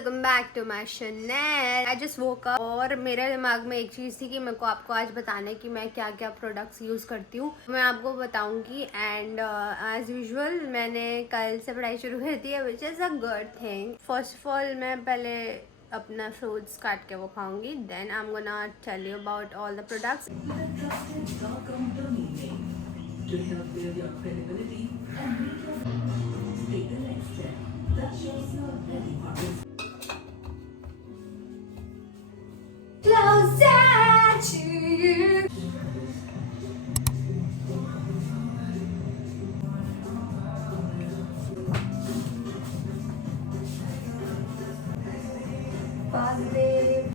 Welcome back to my channel. I just woke up और मेरे दिमाग में एक चीज़ थी कि मेरे को आपको आज बताना है कि मैं क्या क्या प्रोडक्ट्स यूज़ करती हूँ। मैं आपको बताऊँगी एंड एज यूजुअल मैंने कल से पढ़ाई शुरू कर दी है, which is a good thing. First of all मैं पहले अपना फ्रूट्स काट के वो खाऊंगी, then I am gonna tell you about all the products. To help build your credibility and take the next step. That shows your ready for it. Closer to you.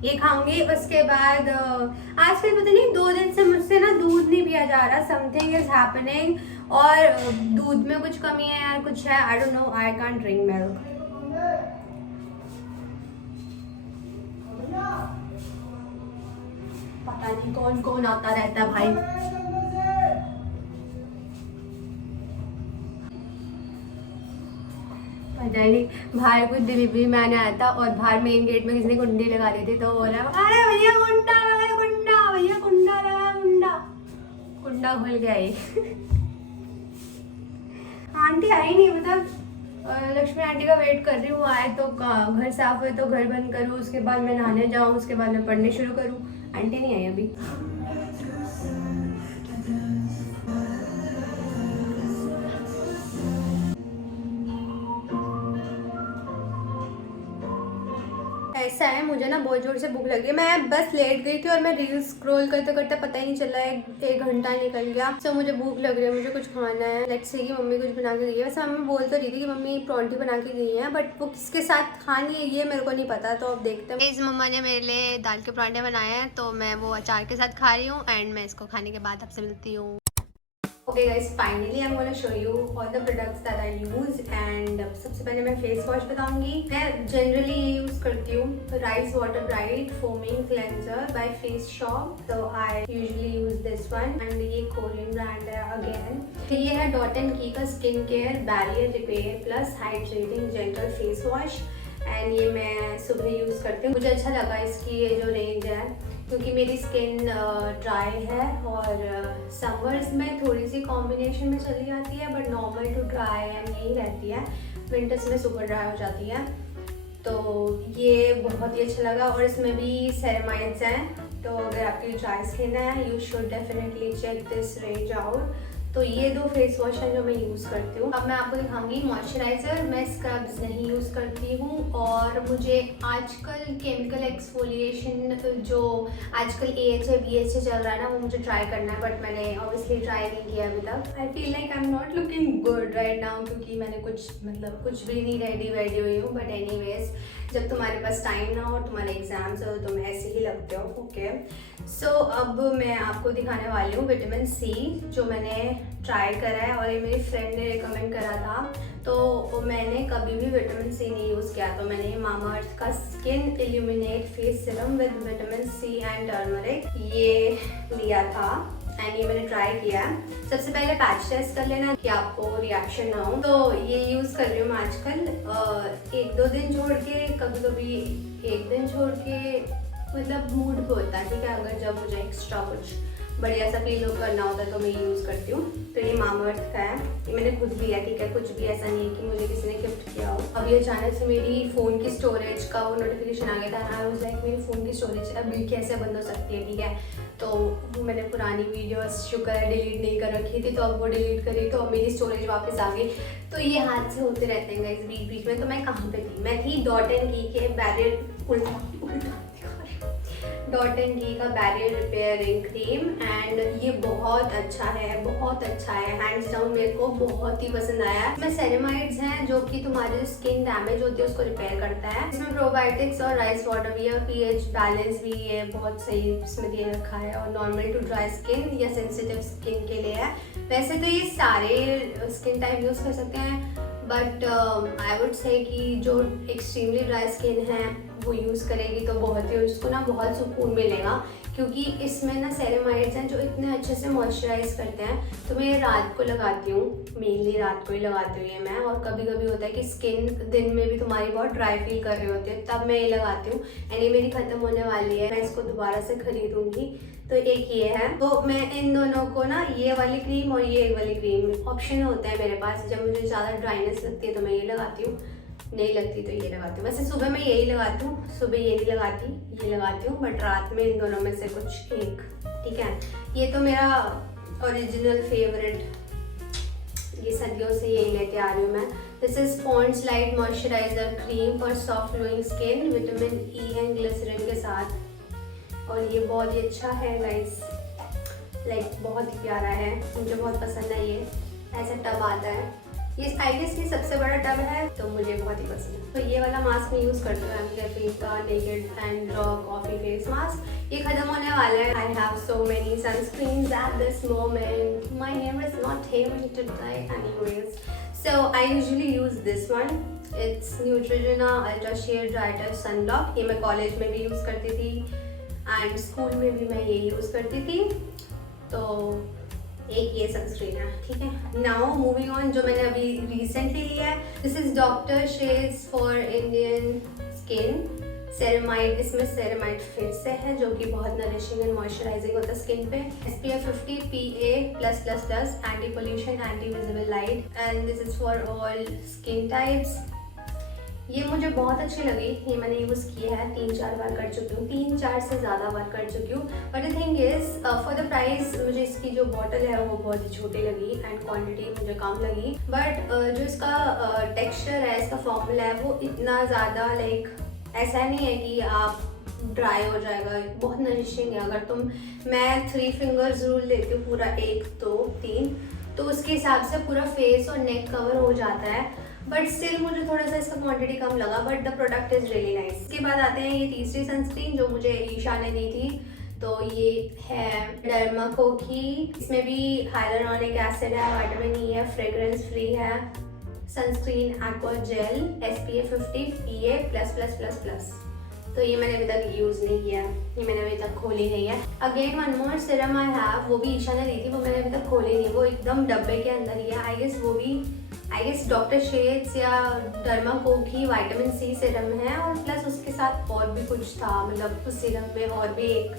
ये खाऊंगी। उसके बाद आजकल पता नहीं 2 दिन से मुझसे ना दूध नहीं पिया जा रहा। समथिंग इज हैपनिंग और दूध में कुछ कमी है या कुछ है, I don't know. I can't drink milk. पता नहीं कौन कौन आता रहता है भाई। बाहर कुछ डिलीवरी मैन आया था और बाहर मेन गेट में किसी ने कुंडी लगा दी थी, तो बोला अरे भैया कुंडा लगा, कुंडा भैया कुंडा लगा, कुंडा कुंडा खुल गया ही। आंटी आई नहीं, मतलब लक्ष्मी आंटी का वेट कर रही हूँ। आए तो घर साफ हुए तो घर बंद करूँ, उसके बाद मैं नहाने जाऊँ, उसके बाद मैं पढ़ने शुरू करूँ। आंटी नहीं आई अभी। ऐसा है, मुझे ना बहुत जोर से भूख लग रही है। मैं बस लेट गई थी और मैं रील्स स्क्रॉल करते करते पता ही नहीं चला, एक घंटा निकल गया। तो मुझे भूख लग रही है, मुझे कुछ खाना है। लेट्स से कि मम्मी कुछ बना के गई है। वैसे मम्मी बोल तो रही थी कि मम्मी परांठी बना के गई है, बट वो किसके साथ खानी है ये मेरे को नहीं पता, तो अब देखते हैं। इस मम्मा ने मेरे लिए दाल के परांठे बनाए हैं, तो मैं वो अचार के साथ खा रही हूँ एंड मैं इसको खाने के बाद आपसे मिलती हूँ। Okay guys, finally I'm gonna show you all the products that I use and सबसे पहले मैं फेस वॉश बताऊंगी। मैं जनरली ये यूज करती हूँ rice water bright foaming cleanser by face shop, तो I usually use this one and ये कोरियन ब्रांड है अगेन। ये है डॉट एंड की का skin care barrier repair plus hydrating gentle face wash and ये मैं सुबह यूज करती हूँ। मुझे अच्छा लगा इसकी ये जो रेंज है, क्योंकि मेरी स्किन ड्राई है और समर्स में थोड़ी सी कॉम्बिनेशन में चली जाती है, but normal to dry and यही रहती है। विंटर्स में सुपर ड्राई हो जाती है, तो ये बहुत ही अच्छा लगा। और इसमें भी सेरेमाइड्स हैं, तो अगर आपकी ड्राई स्किन है you should definitely check this range out. तो ये 2 फेस वॉश हैं जो मैं यूज़ करती हूँ। अब मैं आपको दिखाऊंगी मॉइस्चराइज़र। मैं स्क्रब्स नहीं यूज़ करती हूँ और मुझे आजकल केमिकल एक्सफोलिएशन जो आजकल AHA BHA चल रहा है ना, वो मुझे ट्राई करना है, बट मैंने ऑब्वियसली ट्राई नहीं किया अभी तक। I feel like I am not looking good right now, क्योंकि मैंने कुछ भी नहीं रेडी वेडी हुई हूँ। बट एनीवेज, जब तुम्हारे पास टाइम ना हो, तुम्हारे एग्जाम्स हो, तो तुम ऐसे ही लगते हो। ओके सो अब मैं आपको दिखाने वाली हूँ विटामिन C, जो मैंने ट्राई करा है और ये मेरी फ्रेंड ने रिकमेंड करा था। तो मैंने कभी भी विटामिन C नहीं यूज़ किया, तो मैंने मामाअर्थ का skin illuminate face serum with vitamin C and turmeric ये लिया था एंड ये मैंने ट्राई किया। सबसे पहले पैच टेस्ट कर लेना कि आपको रिएक्शन ना हो। तो ये यूज़ कर रही हूँ मैं आजकल 1-2 दिन छोड़ के, कभी कभी 1 दिन छोड़ के, मतलब मूड पे होता है, ठीक है। अगर जब मुझे एक्स्ट्रा कुछ बढ़िया सा फील करना होता है तो मैं यूज़ करती हूँ। तो ये मामाअर्थ का है, ये मैंने खुद लिया, ठीक है। कुछ भी ऐसा नहीं है कि मुझे किसी ने गिफ्ट किया हो। अभी अचानक से मेरी फ़ोन की स्टोरेज का वो नोटिफिकेशन आ गया था। आई वाज लाइक मेरी फ़ोन की स्टोरेज अभी कैसे बंद हो सकती है, ठीक है। तो मैंने पुरानी वीडियोस शुक्र है डिलीट नहीं कर रखी थी, तो अब वो डिलीट करी, तो अब मेरी स्टोरेज वापस आ गई। तो ये हादसे होते रहते हैं गाइस बीच बीच में। तो मैं कहाँ पे थी? मैं थी डॉट एंड की के बैरियर डॉट एंड की का बैरियर रिपेयरिंग क्रीम एंड ये बहुत अच्छा है, बहुत अच्छा है। हैंड्स डाउन मेरे को बहुत ही पसंद आया। इसमें सेरेमाइड्स हैं जो कि तुम्हारी जो स्किन डैमेज होती है उसको रिपेयर करता है। इसमें प्रोबायोटिक्स और राइस वाटर भी है, pH बैलेंस भी है, बहुत सही इसमें दे रखा है। और नॉर्मल टू ड्राई स्किन या सेंसिटिव स्किन के लिए है। वैसे तो ये सारे स्किन टाइप यूज़ कर सकते हैं, बट आई वुड से कि जो एक्सट्रीमली ड्राई स्किन है वो यूज़ करेगी तो बहुत ही उसको ना बहुत सुकून मिलेगा क्योंकि इसमें ना सेरेमाइड्स हैं जो इतने अच्छे से मॉइस्चराइज करते हैं। तो मैं ये रात को लगाती हूँ, मेनली रात को ही लगाती हूँ ये मैं। और कभी कभी होता है कि स्किन दिन में भी तुम्हारी बहुत ड्राई फील कर रही होती है, तब मैं ये लगाती हूँ। एंड ये मेरी ख़त्म होने वाली है, मैं इसको दोबारा से खरीदूँगी। तो एक ये है, तो मैं इन दोनों को ना, ये वाली क्रीम और ये वाली क्रीम ऑप्शन होता है मेरे पास। जब मुझे ज़्यादा ड्राइनेस लगती है तो मैं ये लगाती हूँ, नहीं लगती तो ये लगाती हूँ। वैसे सुबह मैं यही लगाती हूँ, सुबह ये नहीं लगाती, ये लगाती हूँ, बट रात में इन दोनों में से कुछ एक, ठीक है। ये तो मेरा ओरिजिनल फेवरेट, ये सर्दियों से यही लेके आ रही हूँ मैं। This is Pond's light moisturiser cream for soft glowing skin, vitamin E and glycerine के साथ। और ये बहुत ही अच्छा है गाइस, लाइक बहुत ही प्यारा है, मुझे बहुत पसंद है। ये ऐसा टब आता है, ये आई गेस ये सबसे बड़ा टब है, तो मुझे बहुत ही पसंद है। तो ये वाला मास्क मैं यूज़ करती हूँ, कैफे का naked and raw coffee face mask. ये खत्म होने वाला है। I have so many sunscreens at this moment, my hair is not hairing too dry anyways, so I usually use this one. It's Neutrogena ultra sheer dry touch sunblock. ये मैं college में भी use करती थी and school में भी मैं ये यूज़ करती थी। तो एक ये सनस्क्रीन है, ठीक है। नाउ मूविंग ऑन, जो मैंने अभी रिसेंटली लिया है, this is doctor shades for Indian skin ceramide. इसमें सेरेमाइड फिर से है जो कि बहुत नरिशिंग एंड मॉइस्चराइजिंग होता है स्किन पे। SPF 50 PA+++, anti pollution, anti visible light, and this is for all skin types. ये मुझे बहुत अच्छी लगी, ये मैंने यूज़ की है, 3-4 बार कर चुकी हूँ, 3-4 से ज़्यादा बार कर चुकी हूँ। But the thing is for the price मुझे इसकी जो बॉटल है वो बहुत ही छोटी लगी एंड क्वांटिटी मुझे कम लगी। बट जो इसका टेक्सचर है, इसका फॉर्मूला है, वो इतना ज़्यादा लाइक ऐसा नहीं है कि आप ड्राई हो जाएगा, बहुत नरिशिंग है। अगर मैं 3 फिंगर्स रूल लेती हूँ, पूरा 1 2 3, तो उसके हिसाब से पूरा फेस और नेक कवर हो जाता है। बट स्टिल मुझे थोड़ा सा इसका क्वांटिटी कम लगा, but the product is really nice. इसके बाद आते हैं ये तीसरी सनस्क्रीन जो मुझे ईशा ने दी थी। तो ये है डर्माको की, इसमें भी हाइलुरोनिक एसिड है, विटामिन ई है, फ्रेग्रेंस फ्री है। Sunscreen aqua jail SPF 50 PA++++। तो ये मैंने अभी तक यूज़ नहीं किया है, ये मैंने अभी तक खोली नहीं है। Again one more Siram I have, वो भी ईशा ने दी थी, वो मैंने अभी तक खोली नहीं, वो एकदम डब्बे के अंदर ही है। आई गेस डॉक्टर शेड्स या डर्माको की विटामिन C सिरम है, और प्लस उसके साथ और भी कुछ था, मतलब उस सिरम में और भी एक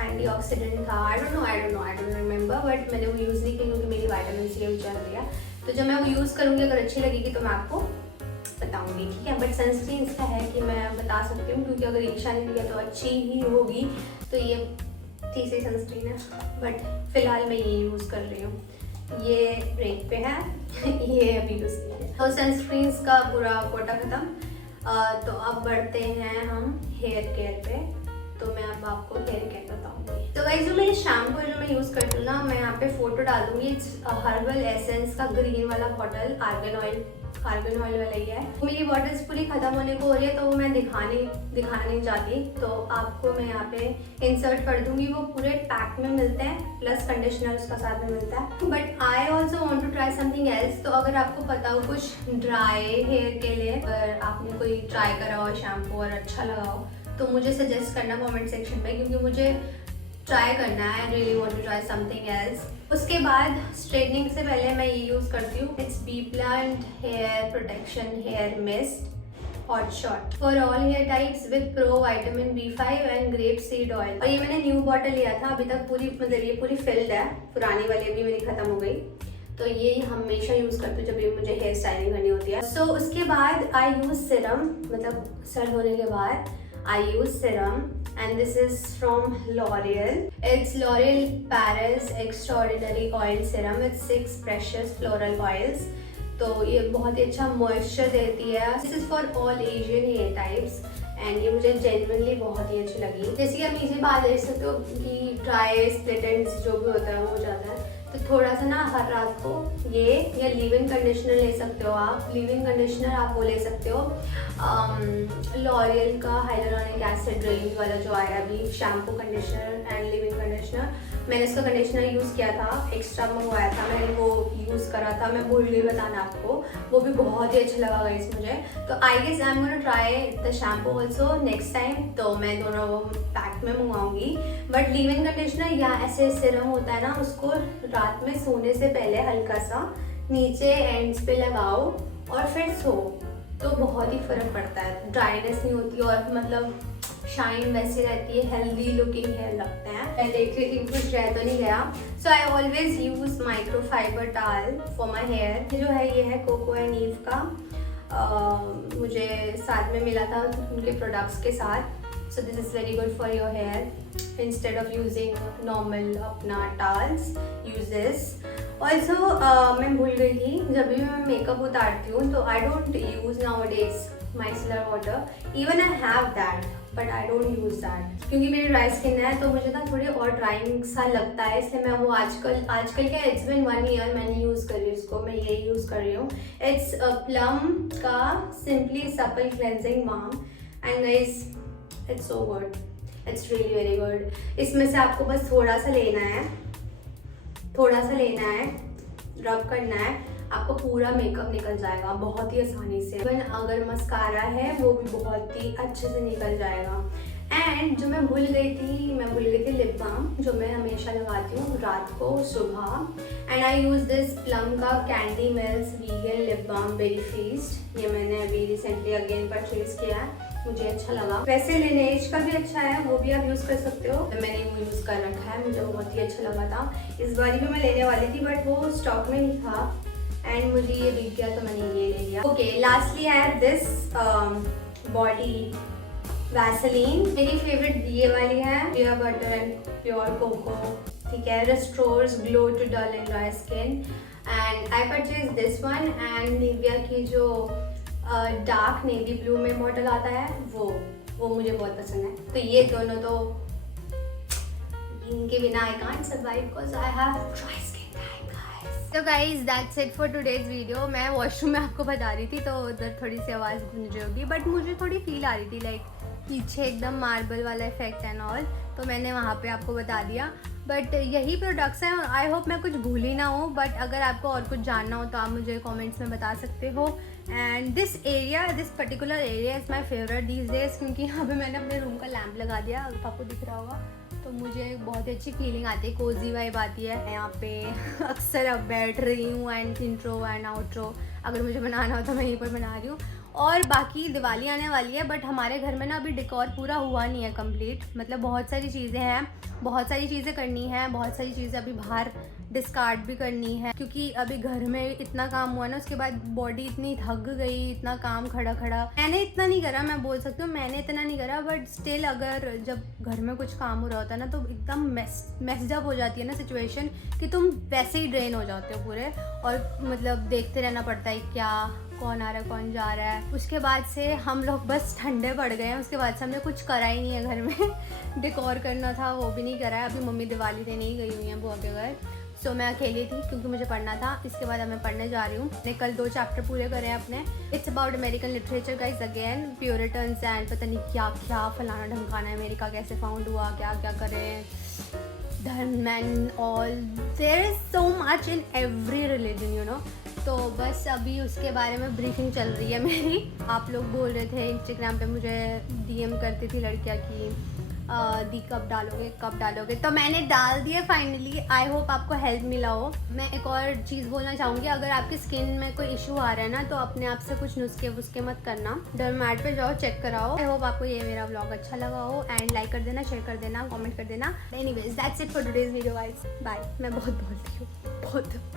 एंटीऑक्सीडेंट था। आई डोंट रिमेंबर, बट मैंने वो यूज़ नहीं की क्योंकि मेरी विटामिन C भी चल रही है। तो जब मैं वो यूज़ करूँगी, अगर अच्छी लगेगी तो मैं आपको बताऊंगी, ठीक है। बट सनस्क्रीन इसका है कि मैं बता सकती हूँ, क्योंकि अगर ईशा ने दिया तो अच्छी ही होगी। तो ये तीसरी सनस्क्रीन है, बट फिलहाल मैं ये यूज़ कर रही हूँ। ये ब्रेक पे है ये अभी यूज़ की है। तो सनस्क्रीन्स का पूरा कोटा ख़त्म। तो अब बढ़ते हैं हम हेयर केयर पे। तो मैं अब आपको हेयर केयर बताऊंगी। तो गाइस, जो मेरे शैम्पू है जो मैं यूज़ करती हूँ ना, मैं यहाँ पे फोटो डाल दूँगी। इट्स हर्बल एसेंस का ग्रीन वाला बॉटल, आर्गन ऑयल वाला ही है। मेरी बॉटल्स पूरी ख़त्म होने को हो रही है, तो मैं दिखाना नहीं चाहती, तो आपको मैं यहाँ पे इंसर्ट कर दूँगी। वो पूरे पैक में मिलते हैं, प्लस कंडीशनर उसका साथ में मिलता है। But I also want to try something else. तो अगर आपको पता हो कुछ ड्राई हेयर के लिए, अगर आपने कोई ट्राई करा हो शैम्पू और अच्छा लगा हो, तो मुझे सजेस्ट करना कमेंट सेक्शन में, क्योंकि मुझे ट्राई करना है। I really want to try something else. उसके बाद स्ट्रेटनिंग से पहले मैं ये यूज़ करती हूँ, it's BPlant hair protection hair mist hot shot for all hair types with pro vitamin B5 and grape seed oil. और ये मैंने न्यू बॉटल लिया था, अभी तक पूरी मतलब ये पूरी फिल्ड है, पुरानी वाली अभी मेरी ख़त्म हो गई। तो ये हमेशा यूज़ करती हूँ जब भी मुझे हेयर स्टाइलिंग करनी होती है। सो उसके बाद आई यूज़ सिरम, मतलब सर्द होने के बाद I use serum, and this is from L'Oreal. It's L'Oreal Paris Extraordinary Oil Serum with 6 precious floral oils. तो ये बहुत ही अच्छा मॉइस्चर देती है। This is for all Asian hair types and ये मुझे जेन्युइनली बहुत ही अच्छी लगी। जैसे कि आप नीचे बात देख सकते हो कि ड्राई स्प्लिट एंड्स जो भी होता है वो हो जाता है, तो थोड़ा सा ना हर रात को ये, या लीव इन कंडीशनर ले सकते हो आप। लीव इन कंडीशनर आप वो ले सकते हो लॉरियल का हाइलुरोनिक एसिड रेंज वाला जो आया अभी, shampoo conditioner and leave in conditioner conditioner. मैंने इसका कंडीशनर यूज़ किया था, एक्स्ट्रा मंगवाया था मैंने, वो यूज़ करा था, मैं भूल गई बताना आपको, वो भी बहुत ही अच्छा लगा गाइस मुझे। तो I guess I am gonna try the shampoo also next time, तो मैं दोनों पैक में मंगवाऊंगी। बट लीव इन कंडीशनर या ऐसे सिरम होता है ना, उसको रात में सोने से पहले हल्का सा नीचे एंड्स पे लगाओ और फिर सो, तो बहुत ही फ़र्क पड़ता है, ड्राइनेस नहीं होती और मतलब शाइन वैसी रहती है, हेल्दी लुकिंग हेयर लगते हैं। मैं देख रही थी कुछ रह तो नहीं गया, सो आई ऑलवेज यूज माइक्रोफाइबर टाल फॉर माई हेयर। जो है ये है कोको एंड ईव का, मुझे साथ में मिला था उनके प्रोडक्ट्स के साथ। So this is very good for your hair, instead of using normal अपना टाल्स यूज दिस। ऑल्सो मैं भूल गई थी, जब भी मैं मेकअप उतारती हूँ तो I don't use now days micellar water, even I have that but I don't use that, क्योंकि मेरी ड्राई स्किन है तो मुझे ना थोड़ी और ड्राइंग सा लगता है, इसलिए मैं वो आजकल क्या, इट्स बिन 1 ईयर मैंने यूज़ कर रही हूँ इसको, मैं ये यूज़ कर रही हूँ। इट्स प्लम का सिंपली सपल cleansing balm and guys it's so good, it's really very good. इसमें से आपको बस थोड़ा सा लेना है, रब करना है, आपको पूरा मेकअप निकल जाएगा बहुत ही आसानी से। इवन अगर मस्कारा है वो भी बहुत ही अच्छे से निकल जाएगा। एंड जो मैं भूल गई थी लिप बाम, जो मैं हमेशा लगाती हूँ रात को सुबह। And I use this plum का candy melts vegan lip balm berry feast, ये मैंने अभी रिसेंटली अगेन परचेज किया है, मुझे अच्छा लगा। वैसे लेनेज का भी अच्छा है, वो भी आप यूज़ कर सकते हो, मैंने वो यूज़ कर रखा है, मुझे बहुत ही अच्छा लगा था। इस बार भी मैं लेने वाली थी बट वो स्टॉक में नहीं था एंड मुझे ये दिख गया तो मैंने ये ले लिया। Okay, lastly I have this body Vaseline, मेरी फेवरेट ये वाली है, pear butter and pure cocoa, ठीक है, restores glow to dull and dry skin. And I purchase this one and Nivea की जो डार्क नेवी ब्लू में मॉडल आता है वो मुझे बहुत पसंद है। तो ये दोनों तो इनके बिना I can't survive because I have dry skin type guys. तो guys that's it for today's video. मैं वॉशरूम में आपको बता रही थी तो उधर थोड़ी सी आवाज़ गूंज रही होगी, बट मुझे थोड़ी फील आ रही थी लाइक पीछे एकदम मार्बल वाला इफेक्ट एंड ऑल, तो मैंने वहाँ पे आपको बता दिया। बट यही प्रोडक्ट्स हैं, आई होप मैं कुछ भूल ही ना हो, बट अगर आपको और कुछ जानना हो तो आप मुझे कमेंट्स में बता सकते हो। And this particular area is my favourite these days, क्योंकि यहाँ पे मैंने अपने रूम का लैम्प लगा दिया, अगर आपको दिख रहा होगा, तो मुझे बहुत ही अच्छी फीलिंग आती है, कोजी वाइब आती है यहाँ पे। अक्सर अब बैठ रही हूँ एंड इंट्रो एंड आउट्रो अगर मुझे बनाना हो तो मैं यहीं पर बना रही हूँ। और बाकी दिवाली आने वाली है, बट हमारे घर में ना अभी डेकोर पूरा हुआ नहीं है कंप्लीट, मतलब बहुत सारी चीज़ें हैं, बहुत सारी चीज़ें करनी है, बहुत सारी चीज़ें अभी बाहर डिस्कार्ड भी करनी है, क्योंकि अभी घर में इतना काम हुआ ना, उसके बाद बॉडी इतनी थक गई, इतना काम खड़ा मैंने इतना नहीं करा, मैं बोल सकती हूँ मैंने इतना नहीं करा, बट स्टिल अगर जब घर में कुछ काम हो रहा होता है ना तो एकदम मेस्ड अप हो जाती है ना सिचुएशन, कि तुम वैसे ही ड्रेन हो जाते हो पूरे, और मतलब देखते रहना पड़ता है क्या कौन आ रहा है कौन जा रहा है। उसके बाद से हम लोग बस ठंडे पड़ गए हैं, उसके बाद से हमने कुछ करा ही नहीं है घर में। डेकोर करना था वो भी नहीं करा है, अभी मम्मी दिवाली देने ही गई हुई हैं बुआ के घर, सो मैं अकेली थी क्योंकि मुझे पढ़ना था। इसके बाद अब मैं पढ़ने जा रही हूँ, मैंने कल 2 चैप्टर पूरे करे हैं अपने। It's about American literature guys, again Puritans and पता नहीं क्या क्या फलाना ढमकाना है, अमेरिका कैसे फाउंड हुआ, क्या क्या करें, धर्म and all, there is so much in every religion you know. तो बस अभी उसके बारे में ब्रीफिंग चल रही है मेरी। आप लोग बोल रहे थे इंस्टाग्राम पे मुझे DM करती थी लड़कियाँ की दी कब डालोगे, तो मैंने डाल दिया फाइनली। आई होप आपको हेल्प मिला हो। मैं एक और चीज़ बोलना चाहूँगी, अगर आपकी स्किन में कोई इशू आ रहा है ना तो अपने आप से कुछ नुस्खे वुस्खे मत करना, डर्मैट पे जाओ चेक कराओ। आई होप आपको ये मेरा व्लॉग अच्छा लगा हो, एंड लाइक कर देना, शेयर कर देना, कमेंट कर देना। Anyways that's it for today's video guys, bye. मैं बहुत बोलती हूँ बहुत।